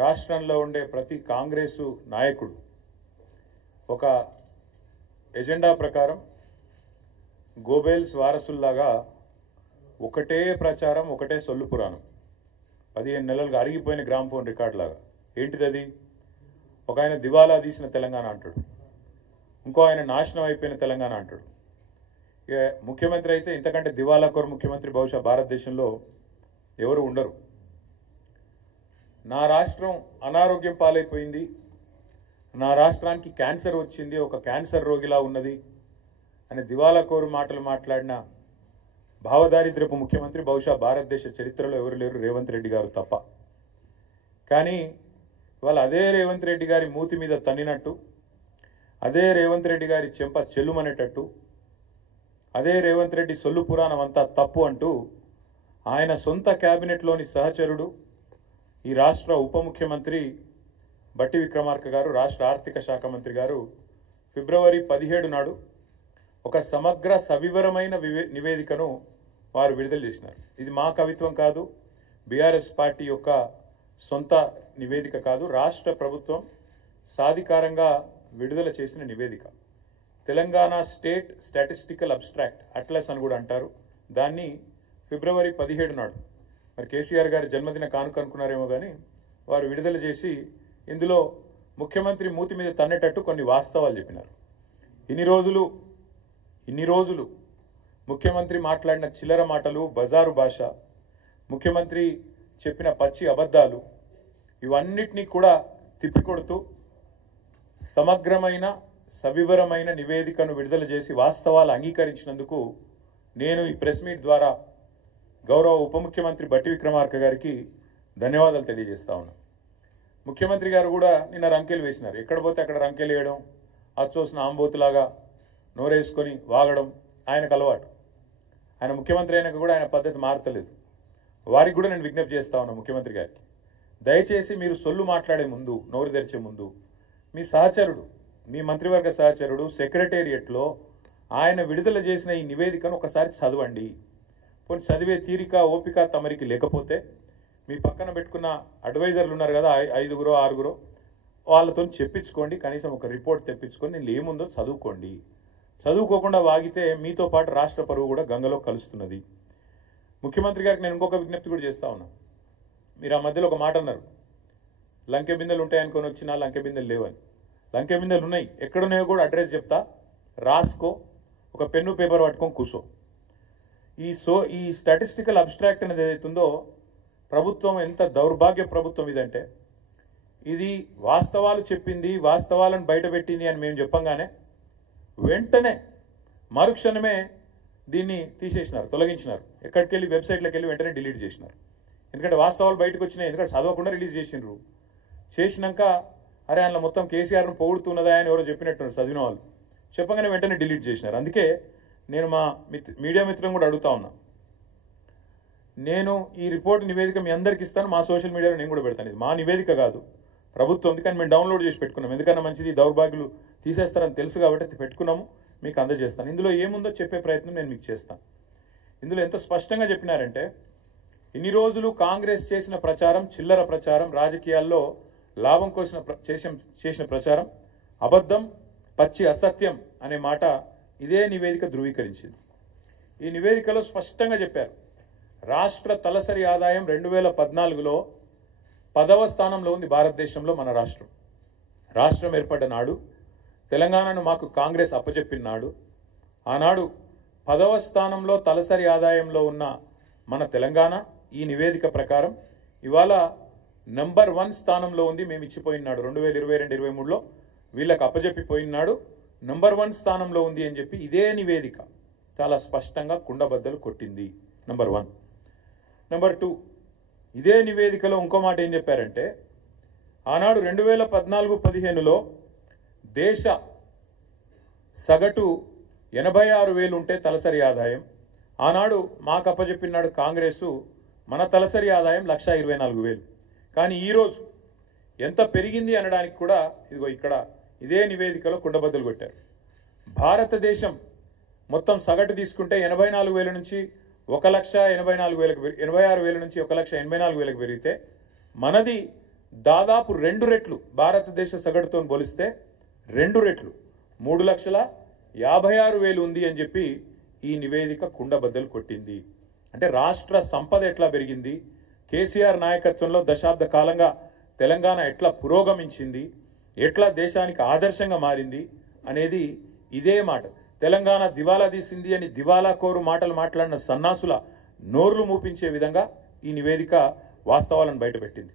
రాష్ట్రంలో ఉండే ప్రతి కాంగ్రెసు నాయకుడు ఒక ఎజెండా ప్రకారం గోబెల్స్ వారసుల్లాగా ఒకటే ప్రచారం, ఒకటే సొల్లు పురాణం. 15 నెలలుగా అరిగిపోయిన గ్రామ్ఫోన్ రికార్డ్ లాగా. ఏంటిది అది? ఒక ఆయన దివాలా తీసిన తెలంగాణ అంటాడు, ఇంకో ఆయన నాశనం అయిపోయిన తెలంగాణ అంటాడు. ముఖ్యమంత్రి అయితే ఇంతకంటే దివాలా కోరు ముఖ్యమంత్రి బహుశా భారతదేశంలో ఎవరు ఉండరు. నా రాష్ట్రం అనారోగ్యం పాలైపోయింది, నా రాష్ట్రానికి క్యాన్సర్ వచ్చింది, ఒక క్యాన్సర్ రోగిలా ఉన్నది అని దివాలా కోరు మాటలు మాట్లాడిన భావదారిద్రపు ముఖ్యమంత్రి బహుశా భారతదేశ చరిత్రలో ఎవరు లేరు, రేవంత్ రెడ్డి గారు తప్ప. కానీ ఇవాళ అదే రేవంత్ రెడ్డి గారి మూతి మీద తన్నినట్టు, అదే రేవంత్ రెడ్డి గారి చెంప చెల్లుమనేటట్టు, అదే రేవంత్ రెడ్డి సొల్లు పురాణం అంతా తప్పు అంటూ ఆయన సొంత క్యాబినెట్లోని సహచరుడు, ఈ రాష్ట్ర ఉప ముఖ్యమంత్రి బట్టి విక్రమార్క గారు, రాష్ట్ర ఆర్థిక శాఖ మంత్రి గారు ఫిబ్రవరి 17 నాడు ఒక సమగ్ర సవివరమైన నివేదికను వారు విడుదల చేసినారు. ఇది మా కవిత్వం కాదు, బీఆర్ఎస్ పార్టీ యొక్క సొంత నివేదిక కాదు, రాష్ట్ర ప్రభుత్వం సాధికారంగా విడుదల చేసిన నివేదిక. Telangana state statistical abstract atlas అని కూడా అంటారు. దాన్ని ఫిబ్రవరి 17 నాడు, మరి కేసీఆర్ గారి జన్మదిన కానుక అనుకున్నారేమో కానీ, వారు విడుదల చేసి ఇందులో ముఖ్యమంత్రి మూతి మీద తన్నేటట్టు కొన్ని వాస్తవాలు చెప్పినారు. ఇన్ని రోజులు ముఖ్యమంత్రి మాట్లాడిన చిల్లర మాటలు, బజారు భాష, ముఖ్యమంత్రి చెప్పిన పచ్చి అబద్ధాలు, ఇవన్నిటినీ కూడా తిప్పికొడుతూ సమగ్రమైన సవివరమైన నివేదికను విడుదల చేసి వాస్తవాలు అంగీకరించినందుకు నేను ఈ ప్రెస్ మీట్ ద్వారా గౌరవ ఉప ముఖ్యమంత్రి బట్టి విక్రమార్క గారికి ధన్యవాదాలు తెలియజేస్తా ఉన్నాను. ముఖ్యమంత్రి గారు కూడా నిన్న రంకెలు వేసినారు. ఎక్కడ పోతే అక్కడ రంకెలు వేయడం, అచ్చోసిన ఆంబోతులాగా నోరేసుకొని వాగడం ఆయనకు అలవాటు. ఆయన ముఖ్యమంత్రి అయినాక కూడా ఆయన పద్ధతి మారతలేదు. వారికి కూడా నేను విజ్ఞప్తి చేస్తా ఉన్నాను ముఖ్యమంత్రి గారికి, దయచేసి మీరు సొల్లు మాట్లాడే ముందు, నోరు తెరిచే ముందు మీ సహచరుడు, మీ మంత్రివర్గ సహచరుడు సెక్రటేరియట్లో ఆయన విడుదల చేసిన ఈ నివేదికను ఒకసారి చదవండి. పోనీ చదివే తీరిక, ఓపిక తమరికి లేకపోతే మీ పక్కన పెట్టుకున్న అడ్వైజర్లు ఉన్నారు కదా, 5గురో 6గురో, వాళ్ళతో చెప్పించుకోండి. కనీసం ఒక రిపోర్ట్ తెప్పించుకొని నేను ఏముందో చదువుకోండి. చదువుకోకుండా వాగితే మీతో పాటు రాష్ట్ర పరువు కూడా గంగలో కలుస్తున్నది. ముఖ్యమంత్రి గారికి నేను ఇంకొక విజ్ఞప్తి కూడా చేస్తా ఉన్నా. మీరు ఆ మధ్యలో ఒక మాట అన్నారు, లంకె బిందెలు ఉంటాయనుకొని వచ్చినా లంకె బిందెలు లేవని. లంకె బిందెలు ఉన్నాయి, ఎక్కడున్నాయో కూడా అడ్రస్ చెప్తా, రాసుకో, ఒక పెన్ను పేపర్ పట్టుకొని కూర్చో. ఈ స్టాటిస్టికల్ అబ్స్ట్రాక్ట్ అనేది ఏదైతుందో, ప్రభుత్వం ఎంత దౌర్భాగ్య ప్రభుత్వం ఇదంటే, ఇది వాస్తవాలు చెప్పింది, వాస్తవాలను బయటపెట్టింది అని మేము చెప్పంగానే వెంటనే మరుక్షణమే దీన్ని తీసేసినారు, తొలగించినారు. ఎక్కడికి వెళ్ళి వెబ్సైట్లోకి వెళ్ళి వెంటనే డిలీట్ చేసినారు. ఎందుకంటే వాస్తవాలు బయటకు వచ్చినాయి, ఎందుకంటే చదవకుండా రిలీజ్ చేసినారు. చేసినాక అరే అందులో మొత్తం కేసీఆర్ను పొగుడుతున్నదా అని ఎవరో చెప్పినట్టున్నారు చదివిన వాళ్ళు, చెప్పగానే వెంటనే డిలీట్ చేసినారు. అందుకే నేను మా మీడియా మిత్రులను కూడా అడుగుతా ఉన్నా, నేను ఈ రిపోర్ట్ నివేదిక మీ అందరికి ఇస్తాను, మా సోషల్ మీడియాలో నేను కూడా పెడతాను. ఇది మా నివేదిక కాదు, ప్రభుత్వం, కానీ మేము డౌన్లోడ్ చేసి పెట్టుకున్నాం. ఎందుకన్నా మంచిది, దౌర్భాగ్యులు తీసేస్తారని తెలుసు కాబట్టి పెట్టుకున్నాము, మీకు అందజేస్తాను. ఇందులో ఏముందో చెప్పే ప్రయత్నం నేను మీకు చేస్తాను. ఇందులో ఎంత స్పష్టంగా చెప్పినారంటే, ఇన్ని రోజులు కాంగ్రెస్ చేసిన ప్రచారం చిల్లర ప్రచారం, రాజకీయాల్లో లాభం కోసం చేసిన ప్రచారం అబద్ధం, పచ్చి అసత్యం అనే మాట ఇదే నివేదిక ధృవీకరించింది. ఈ నివేదికలో స్పష్టంగా చెప్పారు, రాష్ట్ర తలసరి ఆదాయం 2014లో 10వ స్థానంలో ఉంది భారతదేశంలో మన రాష్ట్రం. రాష్ట్రం ఏర్పడ్డ నాడు, తెలంగాణను మాకు కాంగ్రెస్ అప్పచెప్పిన నాడు, ఆనాడు 10వ స్థానంలో తలసరి ఆదాయంలో ఉన్న మన తెలంగాణ ఈ నివేదిక ప్రకారం ఇవాళ నంబర్ 1 స్థానంలో ఉంది. మేము ఇచ్చిపోయినాడు 2022-23లో వీళ్ళకి అప్పచెప్పిపోయినాడు, నంబర్ 1 స్థానంలో ఉంది అని చెప్పి ఇదే నివేదిక చాలా స్పష్టంగా కుండబద్దలు కొట్టింది. నంబర్ 1. నంబర్ 2, ఇదే నివేదికలో ఇంకో మాట ఏం చెప్పారంటే, ఆనాడు 2014-15లో దేశ సగటు 86,000 ఉంటే తలసరి ఆదాయం, ఆనాడు మాకు అప్పచెప్పినాడు కాంగ్రెసు మన తలసరి ఆదాయం 1,24,000. కానీ ఈరోజు ఎంత పెరిగింది అనడానికి కూడా ఇదిగో ఇక్కడ ఇదే నివేదికలో కుండబద్దలు కొట్టారు. భారతదేశం మొత్తం సగటు తీసుకుంటే 84,000 నుంచి 1,84,000, 86,000 నుంచి 1,84,000 పెరిగితే మనది దాదాపు 2 రెట్లు భారతదేశ సగటుతో పోలిస్తే 2 రెట్లు 3,56,000 ఉంది అని చెప్పి ఈ నివేదిక కుండబద్దలు కొట్టింది. అంటే రాష్ట్ర సంపద ఎట్లా పెరిగింది, కేసీఆర్ నాయకత్వంలో దశాబ్ద కాలంగా తెలంగాణ ఎట్లా పురోగమించింది, ఎట్లా దేశానికి ఆదర్శంగా మారింది అనేది ఇదే మాట. తెలంగాణ దివాలా తీసింది అని దివాలా కోరు మాటలు మాట్లాడిన సన్నాసుల నోర్లు మూపించే విధంగా ఈ నివేదిక వాస్తవాలను బయటపెట్టింది.